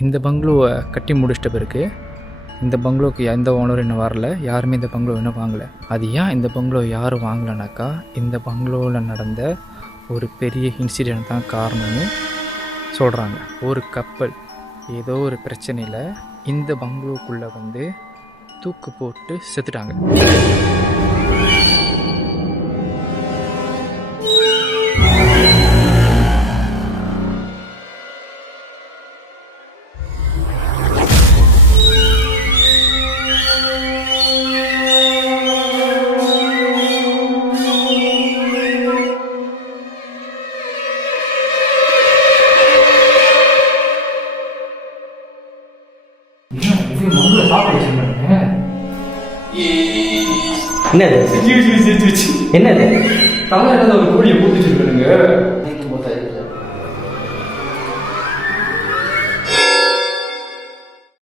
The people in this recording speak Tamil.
இந்த பங்களூவை கட்டி முடிச்சிட்ட பிறகு இந்த பங்களோக்கு எந்த ஓனரும் இன்னும் வரல, யாருமே இந்த பங்களோ இன்னும் வாங்கலை. அது ஏன் இந்த பங்களோ யாரும் வாங்கலைனாக்கா, இந்த பங்களோவில் நடந்த ஒரு பெரிய இன்சிடெண்ட் தான் காரணம்னு சொல்கிறாங்க. ஒரு கப்பல் ஏதோ ஒரு பிரச்சனையில் இந்த பங்களோக்குள்ளே வந்து தூக்கு போட்டு செத்துட்டாங்க. என்னது என்னது தமிழ் ஒரு கோழியை போட்டு வச்சிருக்கானுங்க.